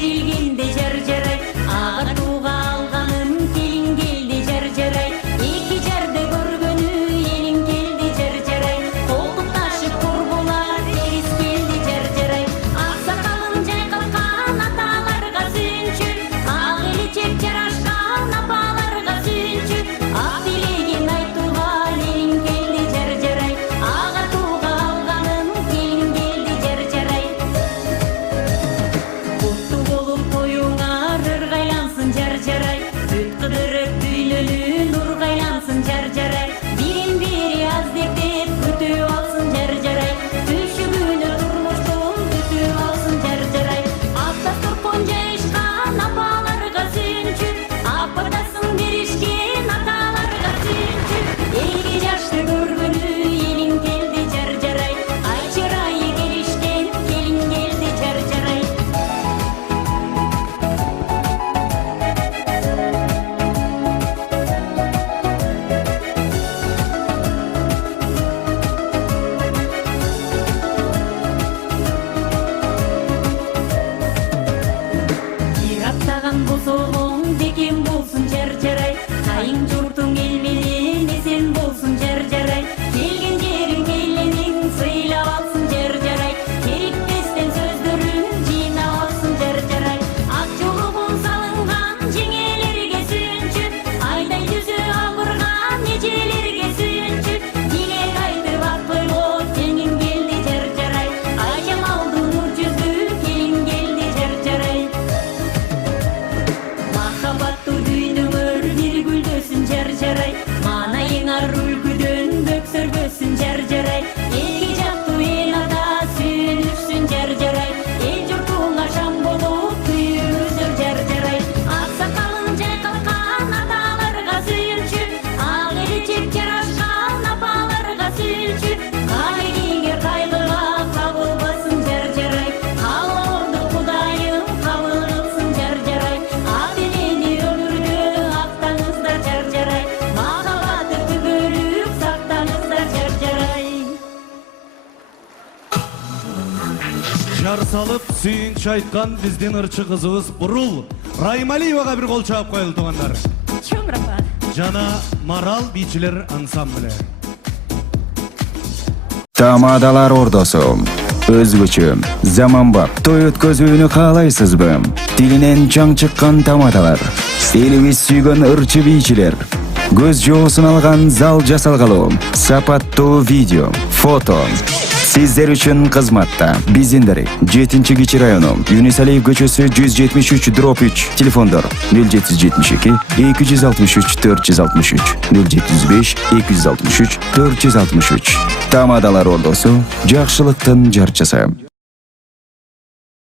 берилгенде жаржарай, ага тууга алганым келин келди жаржарай, эки жарды көргөнү элин келди жаржарай, колтукташып курбулар терис келди жаржарай, аксакалын жайкалткан аталарга сүйүнчү, ак эличек жарашкан апаларга сүйүнчү, ак тилегин айтууга элин келди жаржарай, ага тууга алганым келин келди жаржарай. Куттуу болуп тоюңар ыргайлансын жаржарай, сүт кыдырып дүйнөнү нургайлансын жаржарай, бирин бири аздектеп күтүп алсын жаржарай, түшүгүнө турмуштун күтүп алсын жаржарай, аттас туркун жайышкан апаларга сүйүнчү, апырдасын беришкен аталарга сүйүнчү, элге жашты көргөнү элин келди жаржарай, ай чырайы келишкен келин келди жаржарай. Бир аптаган босогоң бекем болсун жаржарай, кайын журтуң эл менен эсен болсун жаржарай, келген жериң келиниң сыйлап алсын жаржарай, керекпестен сөздөрүн жыйнап алсын жаржарай, ак жолугун салынган жеңелерге сүйүнчү, айдай жүзү агырган эжелерге сүйүнчү, тилек айтып ат тойго теңин келди жаржарай, ай жамалдуу нур жүздүү келин келди жаржарай. Махабаттуу дүйнөңөр бир гүлдөсүн жаржарай, маанайыңар үлгүдөн бөксөрбөсүн жаржарай, элге жактуу эл ата сүйүнүшсүн жаржарай, эл журтуңа шам болуп күйүүздөр жаржарай, аксакалын жайкалткан аталарга сүйүнчү, ак эличек жарашкан апаларга сүйүнчү, кайгыгер кайгыга кабылбасын жаржарай, каалооңду Кудайым кабыл кылсын жаржарай, ак денени өмүрдө актаңыздар жаржарай, махабаты түгөлүк сактаңыздар жаржарай. Жар салып сүйүнчү айткан биздин ырчы кызыбыз Бурул Раймалиевага бир кол чаап коелу туугандар. Чоң рахмат. Жана Марал бийчилер ансамблі. Тамадалар ордосу өзгөчө заманбап той өткөзүүнү каалайсызбы? Тилинен чаң чыккан тамадалар, элибиз сүйгөн ырчы бийчилер, көз жоосун алган зал жасалгалуу, сапаттуу видео, фото. Сиздер үчүн кызматта биздин дарек 7-Кичи району, Юнусалиев көчөсү 173/3, телефондор 0772 263 463, 075 263 463. Тамадалар ордосу, жакшылыктын жарчысы.